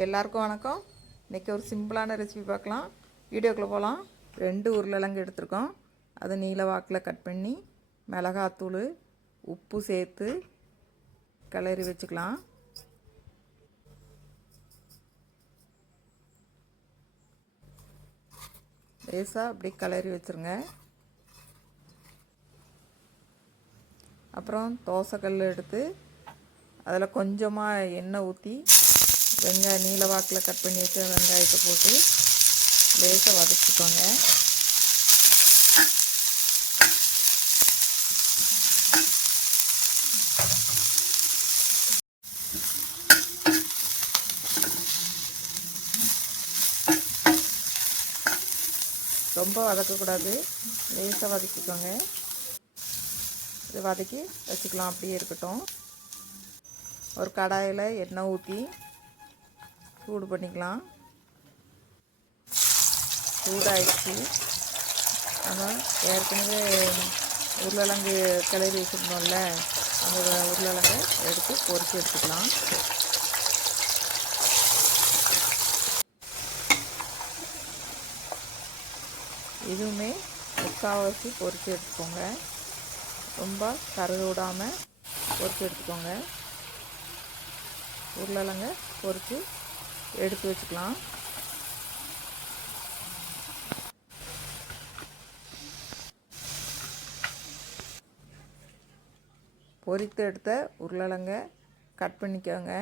எல்லாருக்கும் வணக்கம். இன்றைக்கி ஒரு சிம்பிளான ரெசிபி பார்க்கலாம். வீடியோக்குள்ளே போகலாம். 2 உருளைக்கிழங்கு எடுத்துருக்கோம். அதை நீல வாக்கில் கட் பண்ணி மிளகாத்தூள் உப்பு சேர்த்து கிளறி வச்சுக்கலாம். லேசாக அப்படி கிளறி வச்சுருங்க. அப்புறம் தோசைக்கல் எடுத்து அதில் கொஞ்சமாக எண்ணெய் ஊற்றி வெங்காயம் நீல வாக்கில் கட் பண்ணி வச்ச வெங்காயத்தை போட்டு லேசாக வதக்கிக்கோங்க. ரொம்ப வதக்கக்கூடாது, லேசாக வதக்கிக்கோங்க. இது வதக்கி வச்சுக்கலாம், அப்படியே இருக்கட்டும். ஒரு கடாயில் எண்ணெய் ஊற்றி சூடு பண்ணிக்கலாம். சூடாகிடுச்சு. நம்ம ஏற்கனவே உருளைக்கிழங்கு கிளறி வச்சுருந்தோம்ல, அந்த உருளைக்கிழங்கை எடுத்து பொரிச்சு எடுத்துக்கலாம். இதுவுமே முக்கால்வாசி பொரிச்சு எடுத்துக்கோங்க. ரொம்ப கருக விடாமல் பொரிச்சு எடுத்துக்கோங்க. உருளைக்கிழங்க பொரித்து எடுத்து வச்சுக்கலாம். பொரித்து எடுத்த உருளைக்கிழங்க கட் பண்ணிக்கோங்க.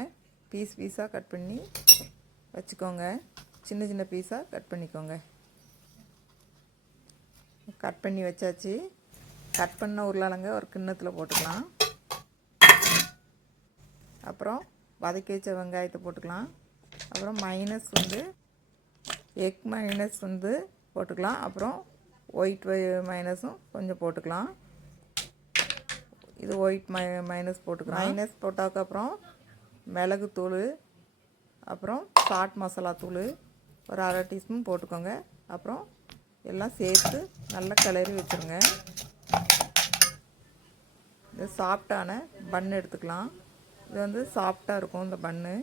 பீஸாக கட் பண்ணி வச்சுக்கோங்க. சின்ன சின்ன பீஸாக கட் பண்ணிக்கோங்க. கட் பண்ணி வச்சாச்சு. கட் பண்ண உருளைக்கிழங்க ஒரு கிண்ணத்தில் போட்டுக்கலாம். அப்புறம் வதக்கி வச்ச வெங்காயத்தை போட்டுக்கலாம். அப்புறம் எக் மைனஸ் போட்டுக்கலாம். அப்புறம் ஒயிட் மைனஸும் கொஞ்சம் போட்டுக்கலாம். இது ஒயிட் மைனஸ் போட்டுக்கலாம். மைனஸ் போட்டதுக்கப்புறம் மிளகுத்தூள், அப்புறம் சாட் மசாலா தூள் ஒரு 1/2 டீஸ்பூன் போட்டுக்கோங்க. அப்புறம் எல்லாம் சேர்த்து நல்லா கிளறி வச்சுருங்க. இது சாஃப்டான பன் எடுத்துக்கலாம். இது சாஃப்டாக இருக்கும் இந்த பன்னு.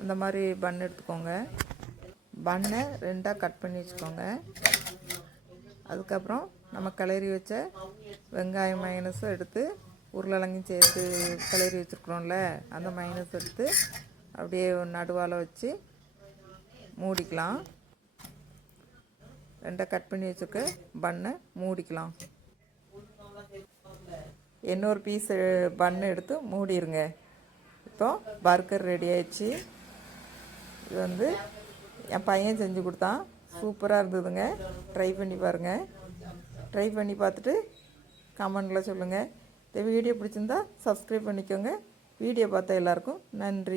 அந்த மாதிரி பன் எடுத்துக்கோங்க. பன்னை 2ஆக கட் பண்ணி வச்சுக்கோங்க. அதுக்கப்புறம் நம்ம கிளறி வச்ச வெங்காயம் மைனஸும் எடுத்து உருளைக்கிழங்கையும் சேர்த்து கிளறி வச்சுருக்குறோம்ல, அந்த மைனஸ் எடுத்து அப்படியே நடுவால் வச்சு மூடிக்கலாம். 2ஆக கட் பண்ணி வச்சுருக்க பன்னை மூடிக்கலாம். இன்னொரு பீஸ் பன்னு எடுத்து மூடிடுங்க. இப்போ பர்கர் ரெடி ஆயிடுச்சு. இது என் பையன் செஞ்சு கொடுத்தான். சூப்பராக இருந்ததுங்க. ட்ரை பண்ணி பாருங்கள். ட்ரை பண்ணி பார்த்துட்டு கமெண்டில் சொல்லுங்கள். இந்த வீடியோ பிடிச்சிருந்தா சப்ஸ்கிரைப் பண்ணிக்கோங்க. வீடியோ பார்த்த எல்லாருக்கும் நன்றி.